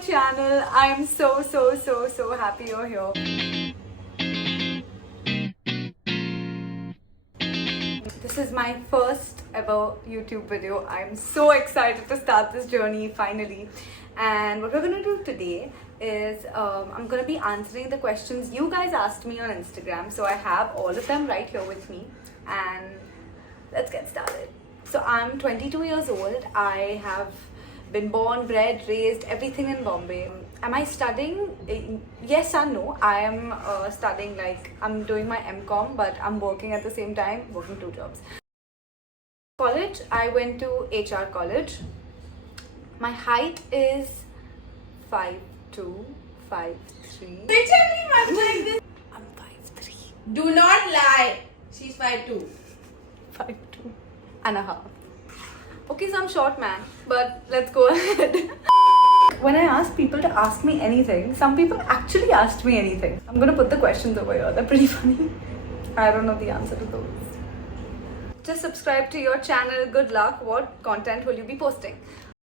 channel. I'm so happy you're here. This is my first ever YouTube video. I'm so excited to start this journey finally. And what we're gonna do today is I'm gonna be answering the questions you guys asked me on Instagram. So I have all of them right here with me, and let's get started. So I'm 22 years old. I have been born, bred, raised, everything in Bombay. Am I studying? Yes and no. I am studying, like I'm doing my MCom, but I'm working at the same time, working 2 jobs. College, I went to HR college. My height is 5'2", 5'3". Literally much like this. I'm 5'3". Do not lie. She's 5'2". 5'2" and a half. Okay, so I'm short, man, but let's go ahead. When I ask people to ask me anything, some people actually asked me anything. I'm gonna put the questions over here. They're pretty funny. I don't know the answer to those. Just subscribe to your channel. Good luck. What content will you be posting?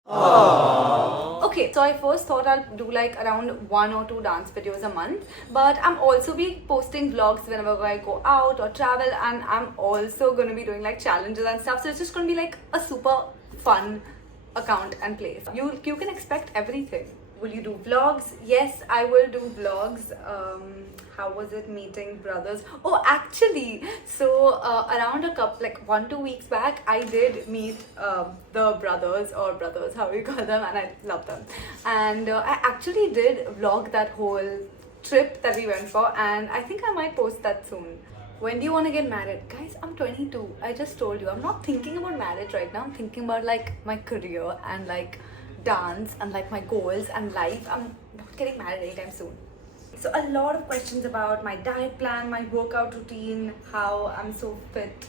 Aww. Okay, so I first thought I'll do like around 1 or 2 dance videos a month, but I'm also be posting vlogs whenever I go out or travel, and I'm also gonna be doing like challenges and stuff. So it's just gonna be like a super fun account and place. You can expect everything. Will you do vlogs? Yes, I will do vlogs. How was it meeting brothers? Oh, actually, so around a couple, like 1-2 weeks back, I did meet the brothers, how we call them, and I love them. And I actually did vlog that whole trip that we went for, and I think I might post that soon. When do you want to get married? Guys, I'm 22. I just told you, I'm not thinking about marriage right now. I'm thinking about like my career and like dance and like my goals and life. I'm not getting married anytime soon. So a lot of questions about my diet plan, my workout routine, how I'm so fit.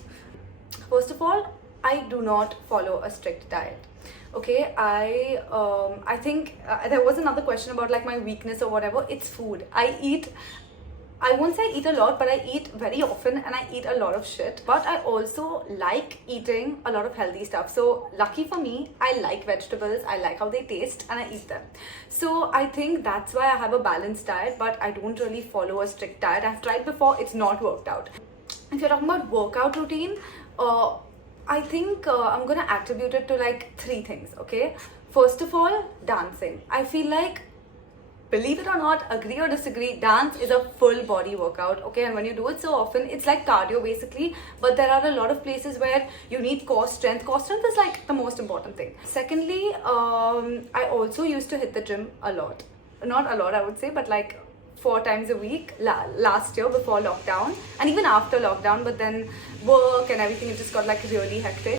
First of all, I do not follow a strict diet. Okay, I think there was another question about like my weakness or whatever. It's food. I won't say I eat a lot, but I eat very often and I eat a lot of shit. But I also like eating a lot of healthy stuff. So lucky for me, I like vegetables, I like how they taste, and I eat them. So I think that's why I have a balanced diet, but I don't really follow a strict diet. I've tried before, it's not worked out. If you're talking about workout routine, I think I'm gonna attribute it to like 3 things, okay? First of all, dancing. I feel like, believe it or not, agree or disagree, dance is a full body workout, okay? And when you do it so often, it's like cardio basically, but there are a lot of places where you need core strength. Core strength is like the most important thing. Secondly, I also used to hit the gym a lot. Not a lot, I would say, but like 4 times a week last year before lockdown, and even after lockdown, but then work and everything, it just got like really hectic.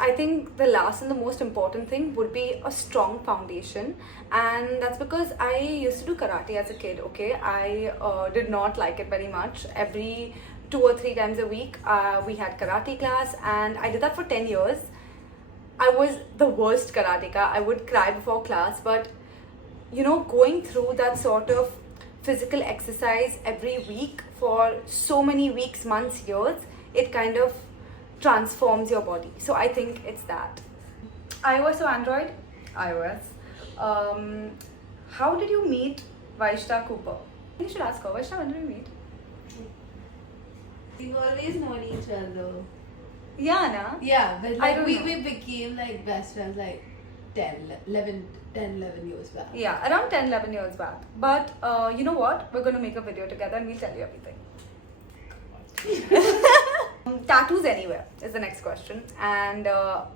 I think the last and the most important thing would be a strong foundation, and that's because I used to do karate as a kid, okay? I did not like it very much. Every 2 or 3 times a week we had karate class, and I did that for 10 years. I was the worst karateka. I would cry before class, but you know, going through that sort of physical exercise every week for so many weeks, months, years, it kind of transforms your body. So I think it's that. iOS or Android? iOS. How did you meet Vaishta Cooper? You should ask her. Vaishta, when did we meet? We've always known each other. Yeah, na? Yeah, but I like don't we know. became like best friends like 11 years back. Yeah, around 10-11 years back. But you know what? We're going to make a video together and we'll tell you everything. Tattoos anywhere is the next question, and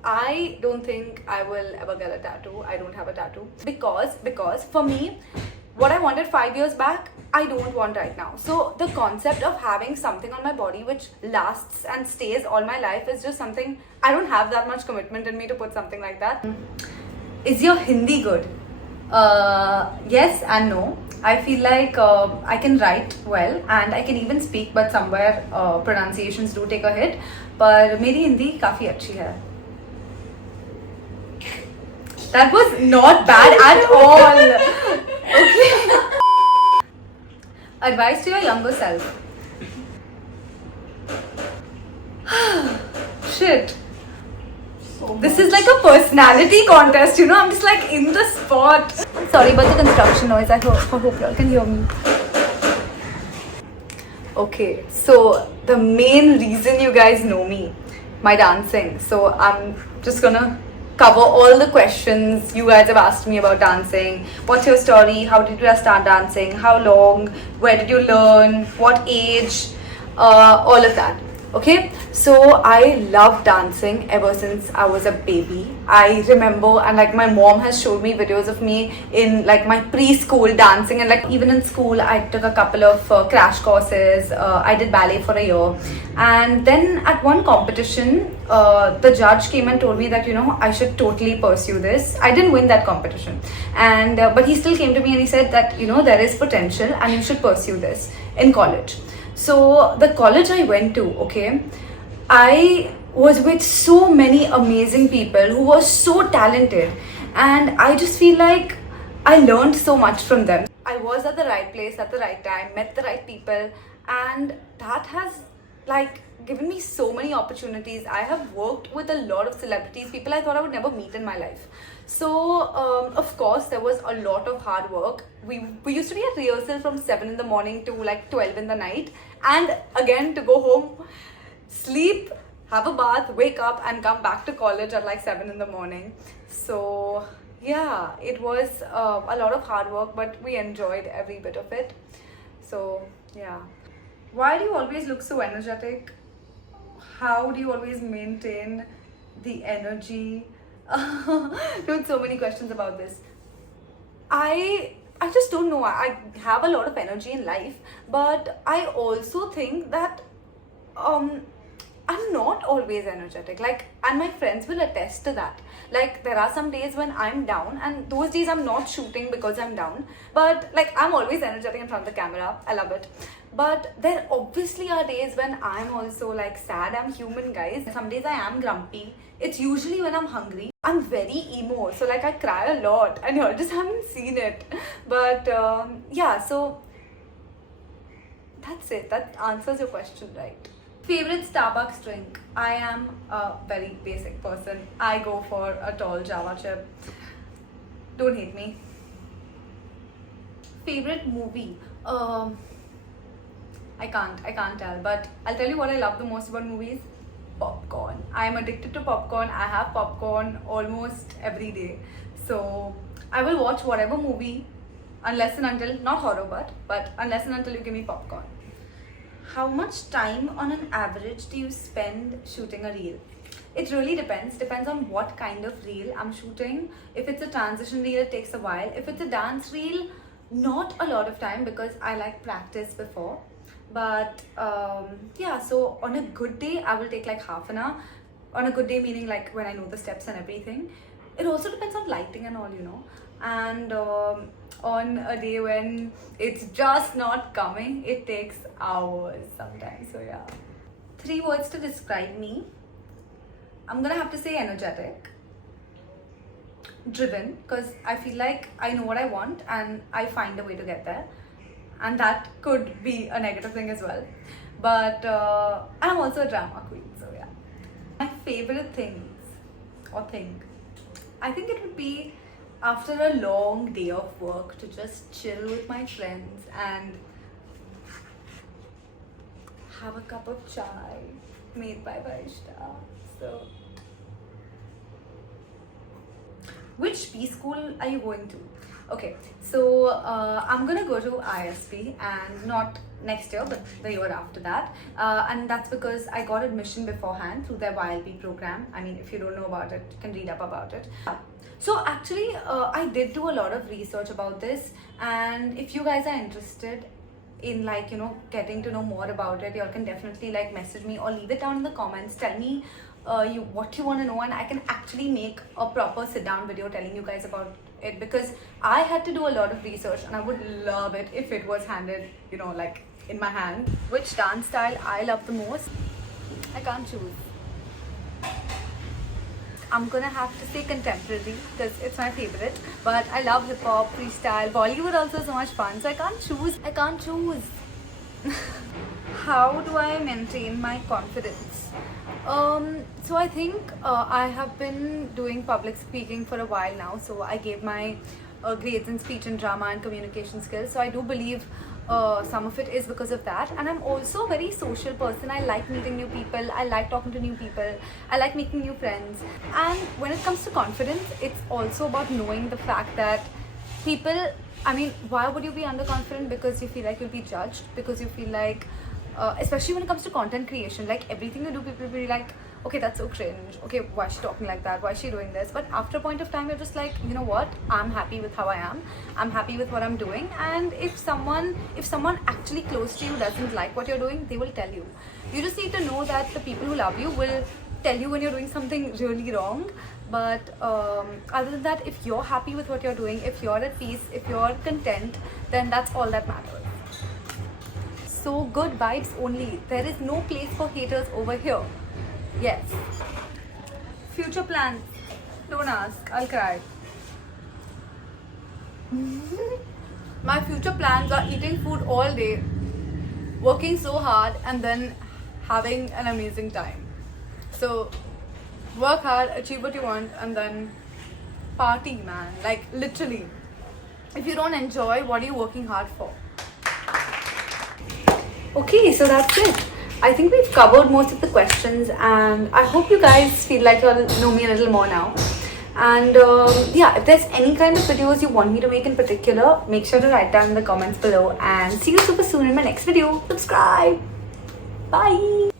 I don't think I will ever get a tattoo. I don't have a tattoo because for me, what I wanted 5 years back, I don't want right now. So the concept of having something on my body which lasts and stays all my life is just something, I don't have that much commitment in me to put something like that. Is your Hindi good? Yes and no. I feel like I can write well and I can even speak, but somewhere pronunciations do take a hit. But मेरी हिंदी काफी अच्छी है. That was not bad at all. Okay. Advice to your younger self. Shit. This is like a personality contest, you know. I'm just like in the spot. Sorry about the construction noise. I hope you all can hear me. Okay, so the main reason you guys know me, my dancing. So I'm just gonna cover all the questions you guys have asked me about dancing. What's your story? How did you start dancing? How long? Where did you learn? What age? All of that. Okay, so I love dancing ever since I was a baby. I remember, and like my mom has showed me videos of me in like my preschool dancing, and like even in school I took a couple of crash courses. I did ballet for a year, and then at one competition the judge came and told me that, you know, I should totally pursue this. I didn't win that competition, and but he still came to me and he said that, you know, there is potential and you should pursue this in college. So the college I went to, okay, I was with so many amazing people who were so talented, and I just feel like I learned so much from them. I was at the right place at the right time, met the right people, and that has like given me so many opportunities. I have worked with a lot of celebrities, people I thought I would never meet in my life. So of course there was a lot of hard work. We used to be at rehearsal from 7 in the morning to like 12 in the night, and again to go home, sleep, have a bath, wake up and come back to college at like 7 in the morning. So yeah, it was a lot of hard work, but we enjoyed every bit of it. So yeah. Why do you always look so energetic? How do you always maintain the energy? Dude, so many questions about this. I just don't know. I have a lot of energy in life, but I also think that I'm not always energetic. Like, and my friends will attest to that. Like, there are some days when I'm down, and those days I'm not shooting because I'm down, but like I'm always energetic in front of the camera. I love it. But there obviously are days when I'm also like sad. I'm human, guys. Some days I am grumpy. It's usually when I'm hungry. I'm very emo, so like I cry a lot, and you all just haven't seen it. But yeah, so that's it. That answers your question, right? Favorite Starbucks drink? I am a very basic person. I go for a tall Java chip. Don't hate me. Favorite movie? I can't tell, but I'll tell you what I love the most about movies. Popcorn. I'm addicted to popcorn. I have popcorn almost every day. So I will watch whatever movie unless and until, not horror but unless and until you give me popcorn. How much time on an average do you spend shooting a reel? It really depends on what kind of reel I'm shooting. If it's a transition reel, it takes a while. If it's a dance reel, not a lot of time because I like practice before. But yeah, so on a good day I will take like half an hour. On a good day meaning like when I know the steps and everything. It also depends on lighting and all, you know. And on a day when it's just not coming, it takes hours sometimes. So yeah. 3 words to describe me. I'm gonna have to say energetic, driven, because I feel like I know what I want and I find a way to get there. And that could be a negative thing as well. But I'm also a drama queen, so yeah. My favorite things or thing, I think it would be after a long day of work to just chill with my friends and have a cup of chai made by barista. So, which B school are you going to? Okay, so I'm gonna go to ISP, and not next year but the year after that, and that's because I got admission beforehand through their YLP program. I mean, if you don't know about it, you can read up about it. So actually I did do a lot of research about this, and if you guys are interested in like, you know, getting to know more about it, you all can definitely like message me or leave it down in the comments. Tell me what you want to know, and I can actually make a proper sit down video telling you guys about it, because I had to do a lot of research and I would love it if it was handed, you know, like in my hand. Which dance style I love the most? I can't choose. I'm gonna have to say contemporary because it's my favorite, but I love hip hop, freestyle, Bollywood also so much fun, so I can't choose. How do I maintain my confidence? So I think I have been doing public speaking for a while now. So I gave my grades in speech and drama and communication skills. So I do believe some of it is because of that. And I'm also a very social person. I like meeting new people. I like talking to new people. I like making new friends. And when it comes to confidence, it's also about knowing the fact that people, I mean, why would you be underconfident? Because you feel like you'll be judged, because you feel like, especially when it comes to content creation, like everything you do, people will be like, okay, that's so cringe. Okay, why is she talking like that? Why is she doing this? But after a point of time, you're just like, you know what? I'm happy with how I am. I'm happy with what I'm doing. And if someone actually close to you doesn't like what you're doing, they will tell you. You just need to know that the people who love you will tell you when you're doing something really wrong. But other than that, if you're happy with what you're doing, if you're at peace, if you're content, then that's all that matters. So good vibes only. There is no place for haters over here. Yes. Future plans. Don't ask. I'll cry. My future plans are eating food all day, working so hard, and then having an amazing time. So work hard, achieve what you want, and then party, man. Like literally. If you don't enjoy, what are you working hard for? Okay, so that's it. I think we've covered most of the questions, and I hope you guys feel like you all know me a little more now. And yeah, if there's any kind of videos you want me to make in particular, make sure to write down in the comments below, and see you super soon in my next video. Subscribe. Bye.